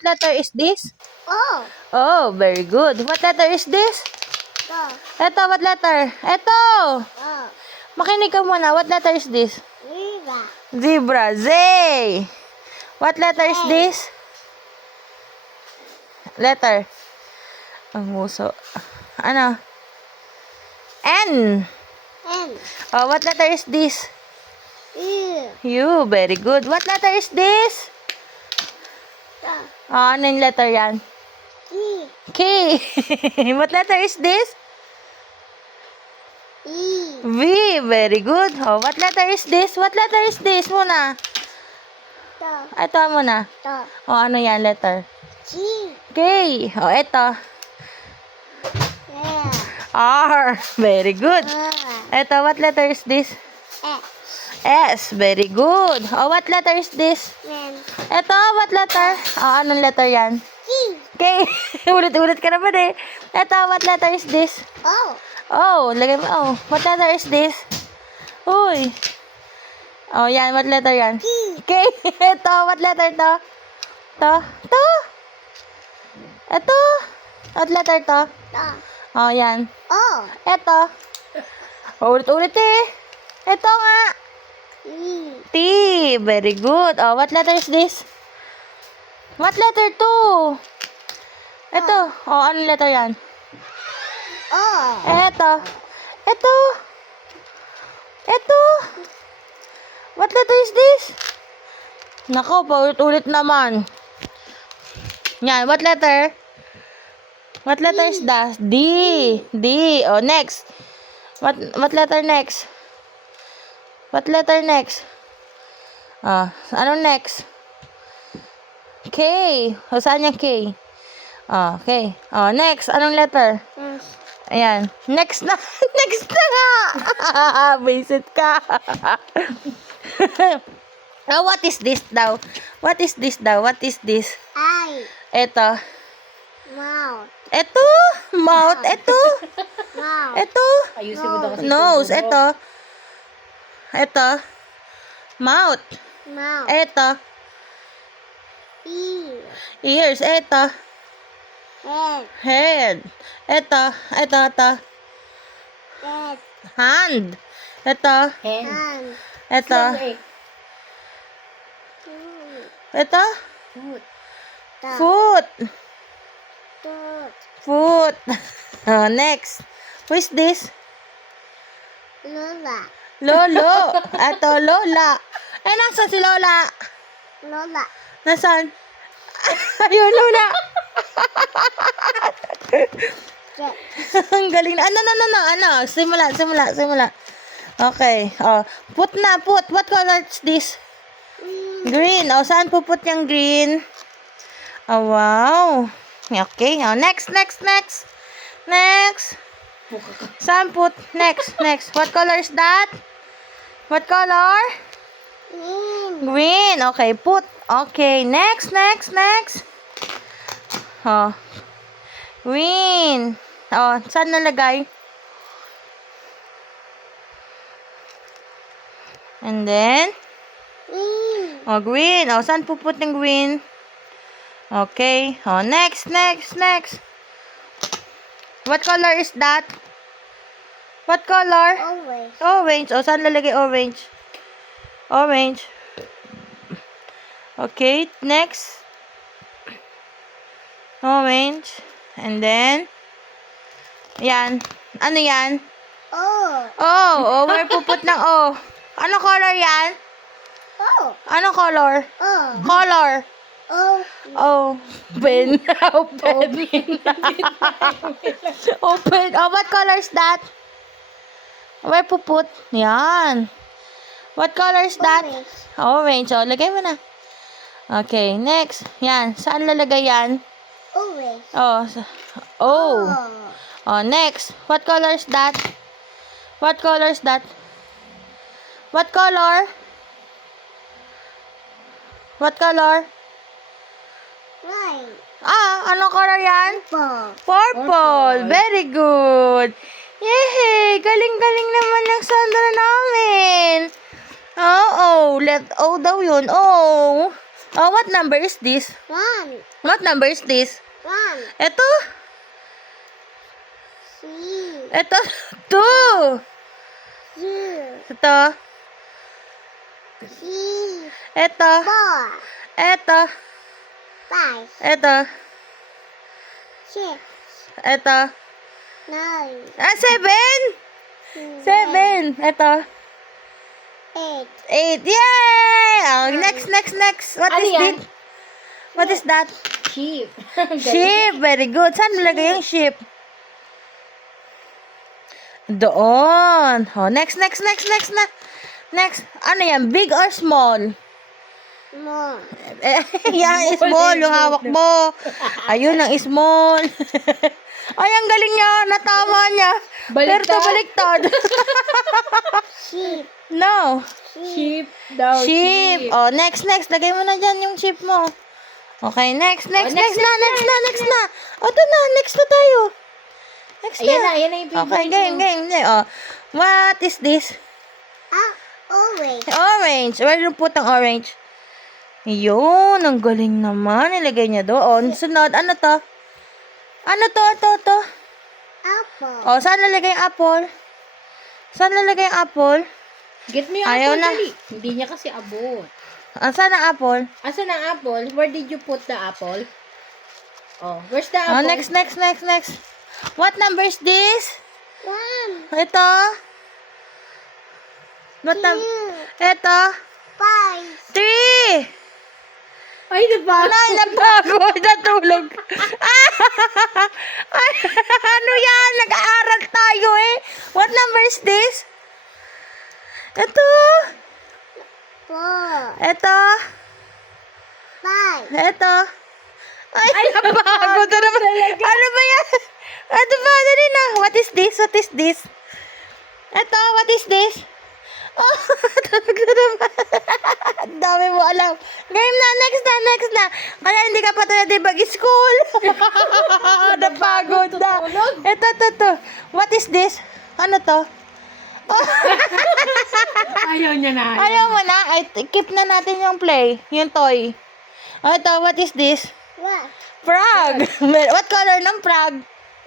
What letter is this? Oh. Oh, very good. What letter is this? Go. Eto, what letter? Eto! Oh. Makinig ka muna. What letter is this? Riva. Zebra. Z. What letter is A. this? Letter. Ang muso. Ano? N. N. Oh, what letter is this? U. U. Very good. What letter is this? Go. Oh, ano yung letter yan? E. K. What letter is this? E. V. Very good. Oh, what letter is this? What letter is this muna? Go. Ito muna. Go. Oh, ano yan letter? G. K. Oh, ito. Yeah. R. Very good. Ito, what letter is this? X. S. Very good. Oh, what letter is this? N. Ito, what letter? Oh, anong letter yan? G. K. Ulit-ulit ka naman eh. Ito, what letter is this? O. Oh, lagay mo. Oh, what letter is this? Uy. Oh, yan. What letter yan? T. K. Ito, what letter to? To? To? Ito. What letter to? O. Oh, yan. O. Ito. Oh, ulit-ulit eh. Ito nga. E. T. Very good. Oh, what letter is this? What letter to? Ito. Oh, anong letter yan? O. Ito. Ito. Ito. What letter is this? Nako, paulit-ulit naman. Yan, what letter? What letter is that? D. D. Oh, next. What letter next? What letter next? Ano next? K. O, saan yung K? Okay. Oh, next. Anong letter? S. Ayan. Next na. Next na nga. Basic ka. Oh, what is this daw? What is this daw? What is this? I. Ito. Mouth. Ito. Mouth. Ito. Mouth. Ito. Ayusin mo daw kasi Nose. ito. Ito. Ito. Mouth. Mouth. Ito. Ear. Ears. Ito. Head. Head. Ito. Ito. Ito. Head. Hand. Ito. Hand. Hand. Ito. Leg. Ito. Foot. Foot. Foot. Foot. Oh, next. Who is this? Lola. Lolo. Ito, Lola. Eh, nasan si Lola? Lola. Nasaan? Ayun, Lola. Jet. Ang galing na. Ano? Simula. Okay. Oh, put na, put. What color is this? Green. Oh, saan puput yung green? Oh, wow. Okay. Oh, next. Saan put? Next. What color is that? What color? Green. Okay, put. Okay, next. Oh. Green. Oh, saan nalagay? And then, oh, green. Oh, saan puput ng green? Okay. Oh, next. What color is that? What color? Always. Orange. Oh, saan lalagay orange? Orange. Okay, next. Orange. And then, yan. Ano yan? Oh. Where puput ng O? Ano color yan? Oh. Ano color? Oh. Color. Oh. Open. Open. Oh, what color is that? Where puput? Yan. What color is that? Orange. Orange. Oh, lagay mo na. Okay, next. Yan. Saan lalagay yan? Orange. Oh. Oh, next. What color is that? What color is that? What color? What color? Right. Ano color yan? Purple. Purple. Very good. Yay! Galing-galing naman ng Sandra namin. Let O daw yun. Oh. Oh, what number is this? 1. What number is this? 1. Ito? 3. Ito? 2. 2. Ito? 3. Ito? 4. Ito? 5. Ito? 6. Ito? 9. 7? 7. Ito? 8. 8. Yay! Oh, next. What Ano is yan? this? What is that? Sheep. Sheep. Very good. Saan nilagay yung sheep? Doon. Oh, next na. Next. Ano yan? Big or small? More. Yan, small. Yung hawak mo. Ayun ang small. Ay, ang galing niya. Natama niya. Pero ito baliktad. Sheep. No. Sheep daw. Sheep. Oh, next. Lagay mo na dyan yung sheep mo. Okay, next na. O, ito na. Next na tayo. Next na. Ayan na yung Okay, pinag- game. Oh, what is this? Orange. Orange. Where yung putang orange? Yun, ang galing naman. Ilagay niya doon. Sunod, ano to? Ano to? Apple. Oh, saan lalagay yung apple? Saan lalagay yung apple? Get me yung Ayaw apple, na. dali. Hindi niya kasi abot. Ah, saan ang apple? Asan ang apple? Where did you put the apple? Oh, where's the Oh, apple? next. What number is this? 1. Ito? What 2. Ito? 5. 3! Ay, diba? Ay, napagod. Natulog. Ay, ano yan? Nag-aaral tayo eh. What number is this? Ito. 4. Ito. 5. Ito. Ay, napagod na naman. Ano ba yan? Ano ba? Dali na. What is this? Ito, what is this? Oh, tulog na naman. Ang dami mo alam. Game na, next na. Kaya hindi ka pa talaga mag-school. Napagod na. Ito. What is this? Ano to? Ayaw niya na. Ayaw mo na? Ay, keep na natin yung play. Yung toy. Ito, what is this? What? Frog. What color ng frog?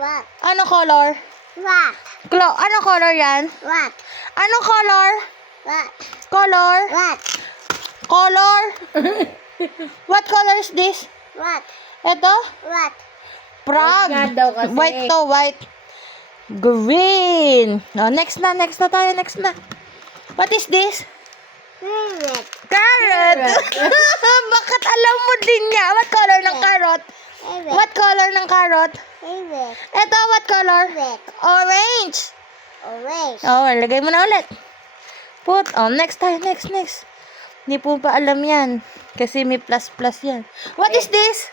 What? Ano color? What? Ano color yan? What? Ano color? What? Color? What? Color? What color is this? What? Ito? What? Frog. White nga daw kasi. White to, white. Green. No, next na tayo. What is this? Carrot. Carrot. Bakit alam mo din niya? What color ng carrot? Carrot. What color ng carrot? Carrot. Ito, what color? Red. Orange. Orange. Oh, lagay mo na ulit. Next tayo. Hindi po pa alam yan. Kasi may plus yan. What is this?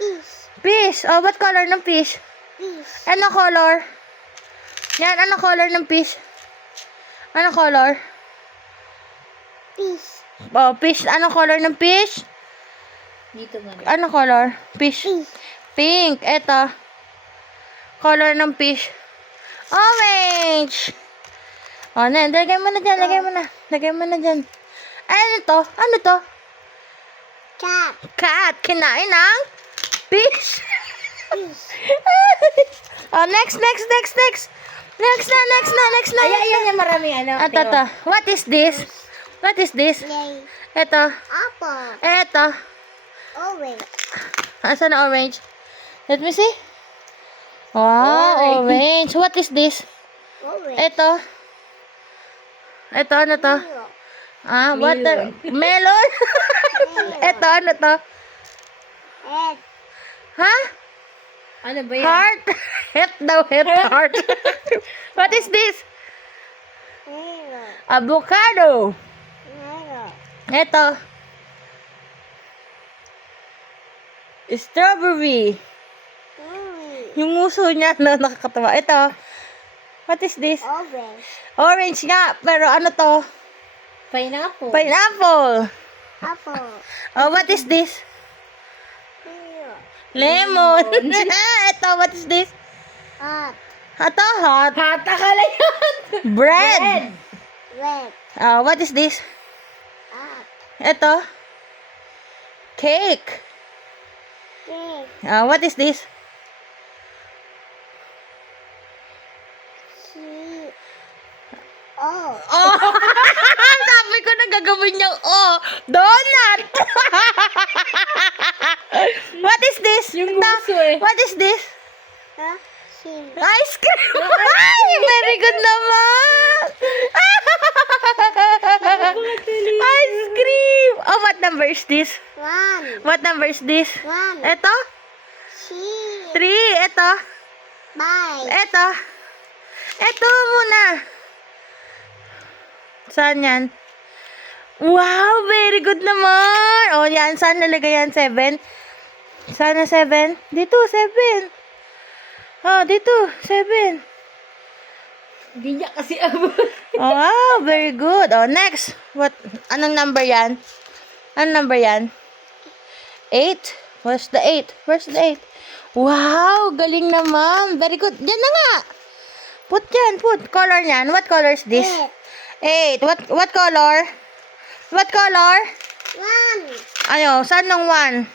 Fish. Fish. Oh, what color ng fish? Fish. Ano color? Yan, ano color ng fish? Ano color? Fish. Oh, fish. Ano color ng fish? Dito nga. Ano color? Fish. Fish. Pink. Eto. Color ng fish. Orange. Oh, lagay mo na dyan. Ano to? Cat. Cat. Kinain ng fish. Fish. Oh, next na. Ayan yung marami ano. Ito. What is this? Yay. Ito. Apple. Orange. Asan na orange? Let me see. Wow, orange. What is this? Orange. Ito, ano to? Yellow. Ah, water. Melon? Ito, ano to? Red. Ha? Ano ba yan? Heart? Heart. What is this? Yellow. Avocado. Yellow. Ito. Strawberry. Orange. Yung nguso niya na nakakatawa. Ito. What is this? Orange. Orange nga. Pero ano to? Pineapple. Pineapple. Apple. Oh, what is this? Yellow. Lemon. Ito, what is this? Hot. Ito, hot. Hata ka lang yan. Bread. Red. What is this? Hot. Ito. Cake. Cake. What is this? C. O. Oh! Sabi ko na gagawin niyang donut! What is this? Yung nguso eh. What is this? Ha? Sin. Ice cream! Ay, very good naman! Ice cream! Oh, what number is this? 1. What number is this? 1. Ito? C. 3. Ito? 5. Ito? Ito muna. Saan yan? Wow, very good naman. Oh, yan. Saan lalagay yan? 7? Saan na 7? Dito, 7. Oh, dito, 7. Hindi niya kasi abot. Oh, wow, very good. Oh, next. What? Anong number yan? Anong number yan? 8. Where's the 8? Where's the 8? Wow, galing naman. Very good. Yan na nga. Put yan, put. Color niyan. What color is this? 8. What color? What color? 1. Ano, saan ng 1?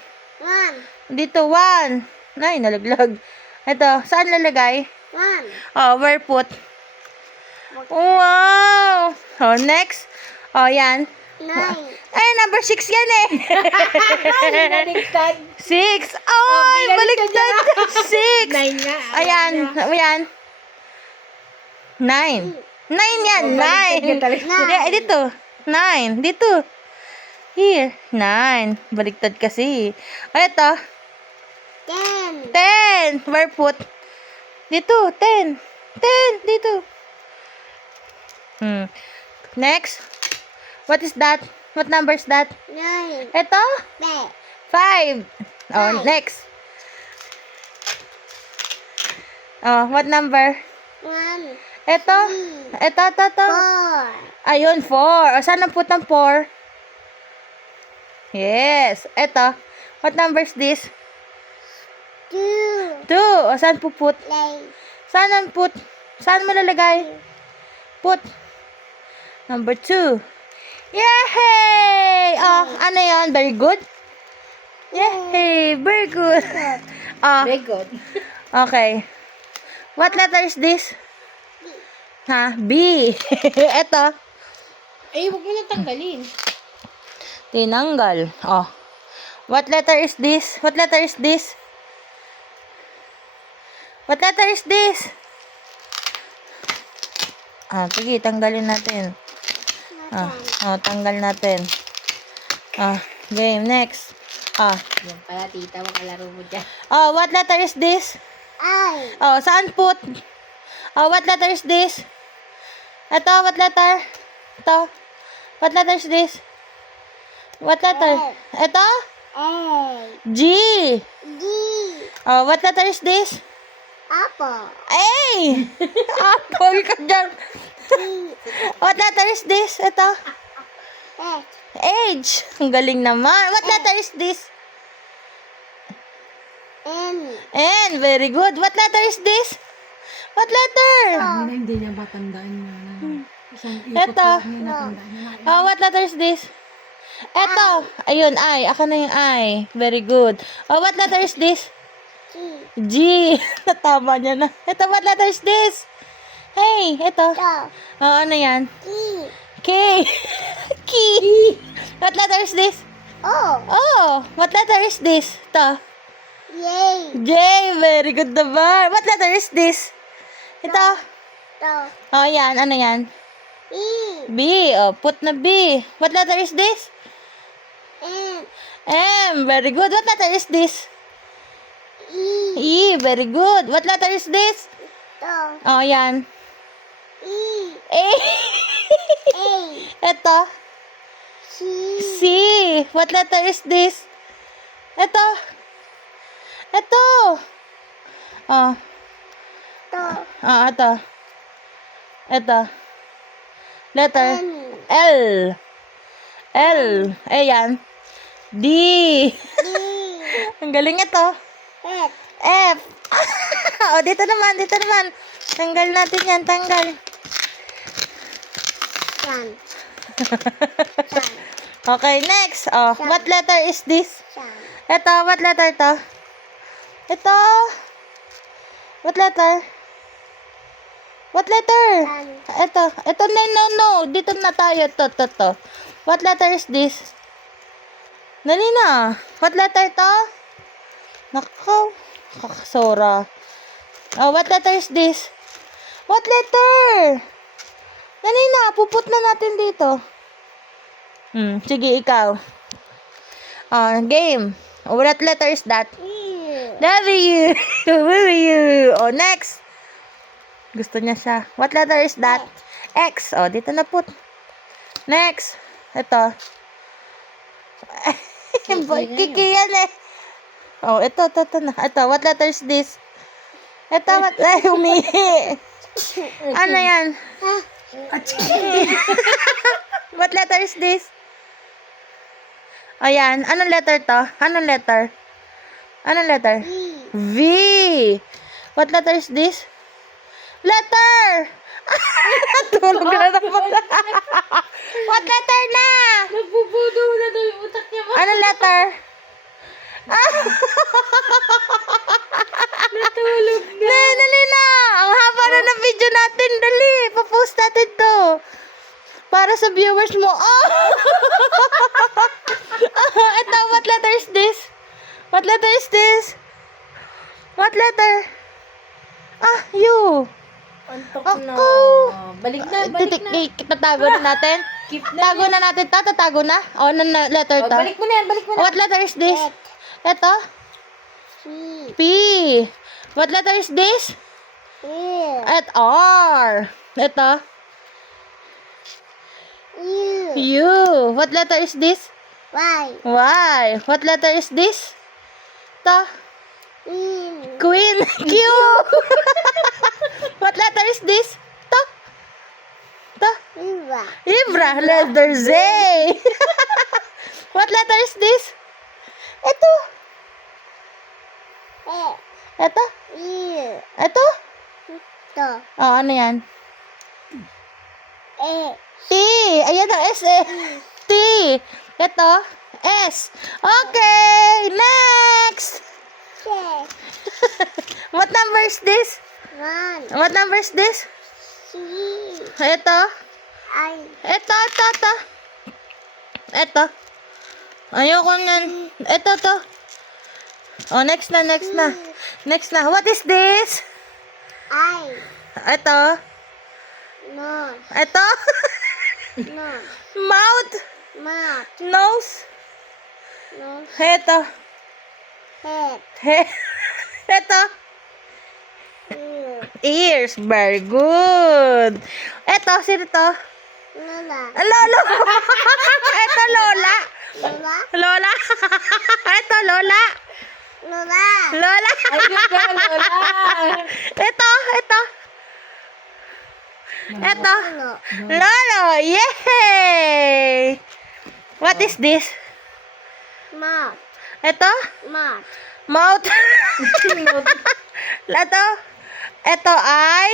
1. Dito, 1. Ay, nalaglag. Ito, saan lalagay? 1. Oh, where put? Wow! Oh, next. Oh, yan. 9. Ay, number 6 yan eh. Naligtad. 6. Ay, baliktad. 6. 9 nga. Ayan, ayan. 9. 9 yan, baliktad ka 9. talaga. Yeah, dito. 9. Dito. Here. 9. Baliktad kasi. O, ito. 10. 10. Where put? Dito. 10. 10. Dito. Next. What is that? What number is that? 9. Ito? 5. Oh, Five. next. Oh, what number? 1. Ito? Ito. 4. Ayun, 4. O, saan ang put ng 4? Yes. Ito. What number is this? 2. 2. O, saan puput? Lay. Saan ang put? Saan mo lalagay? Put. Number 2. Yay! Oh, ano yan? Very good? Yay! Very good. Oh, Very good. okay. What letter is this? Ha? B. Ito. Eh, huwag mo na tanggalin. Tinanggal. Oh. What letter is this? What letter is this? What letter is this? Sige, tanggalin natin. Tanggal natin. Game, next. Yan pala, tita, makalaro mo dyan. What letter is this? I. Saan put? What letter is this? Ito, what letter? Ito. What letter is this? What letter? Ito? A. G. D. What letter is this? Apple. A. Apple ka dyan. What letter is this? Ito. H. H. Ang galing naman. What letter is this? N. N. Very good. What letter is this? What letter? Hindi niya matandaan na. Ito. What letter is this? Ito. Ayun, I. Ako na yung I. Very good. What letter is this? G. G. Natama niya na. Ito, what letter is this? Hey, ito. Go. Ano yan? K. K. Key. What letter is this? O. Oh, what letter is this? Ito. Yay. J. Very good naman. What letter is this? Ito. To. Oh, yan. Ano yan? E. B. Oh, put na B. What letter is this? N. M. Very good. What letter is this? E. E. Very good. What letter is this? To. Oh, yan. E. A. A. Ito. C. C. What letter is this? Ito. Ito. Oh. To. Ito. Ito. Letter. N. L. L. Ayan. D. D. Ang galing ito. F. F. Dito naman, dito naman. Tanggal natin yan, tanggal. Sun. Sun. Okay, next. Oh, what letter is this? Sun. Ito, what letter to? Ito. What letter? What letter? Sun. Ito no. Dito na tayo. To. What letter is this? Dali na. What letter to? Nako. Kakasora. Oh, what letter is this? What letter? Dali na. Puput na natin dito. Sige, ikaw. Game. What letter is that? U. W. W. Oh, next. Gusto niya siya. What letter is that? X. Oh, dito na put. Next. Ito. Kiki yan eh. Oh, ito na. Ito, what letter is this? Ito, what? Ay, umihi. Ano yan? What letter is this? Ayan. Anong letter to? Anong letter? Anong letter? V. What letter is this? Letter! Tulog na naman. What letter na? Nagbubudo na daw yung utak niya. Anong letter? Natulog na. Dali na! Ang haba na ng video natin. Dali! Papost natin to. Para sa viewers mo. Oh! Ito, what letter is this? What letter is this? What letter? U. Antok na. Ako. Balik na. Tatago na natin. Keep na. Tago na natin to. Tatago na. O, ano na letter Oh, to? balik mo na yan. What letter is this? Ito? C. P. What letter is this? U. At R. Ito? U. U. What letter is this? Y. Y. What letter is this? Ito? U. Queen. Q. What letter is this? Ito? Ito? Uva. Ibra. Letter Z. What letter is this? Ito. E. Ito? U. Ito? To. Oh, ano yan? E. T. Ayan ang S eh. T. Ito. S. Okay. Next. C. What number is this? 1. What number is this? C. Ito. I. Ito. Ito. Ayoko nan. Ito to. Oh, next na. Next na. What is this? I. Ito. Nose. Ito. Nose. Mouth. Mouth. Nose. Nose. Ito. Head. Ito. Ear. Ears. Very good. Ito. Sino to? Lola. Lolo. Ito, Lola. Lola. Lola. Ito, Lola. Lola. Lola. Ayun ka, Lola. Ito. Lolo. Lolo. Yay! What is this? Mouth. Ito? Mouth. Mouth. Ito ay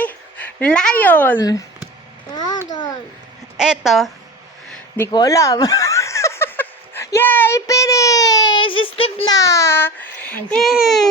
lion. Model. Ito. Di ko alam. Yay! Finish! Step na! Yay!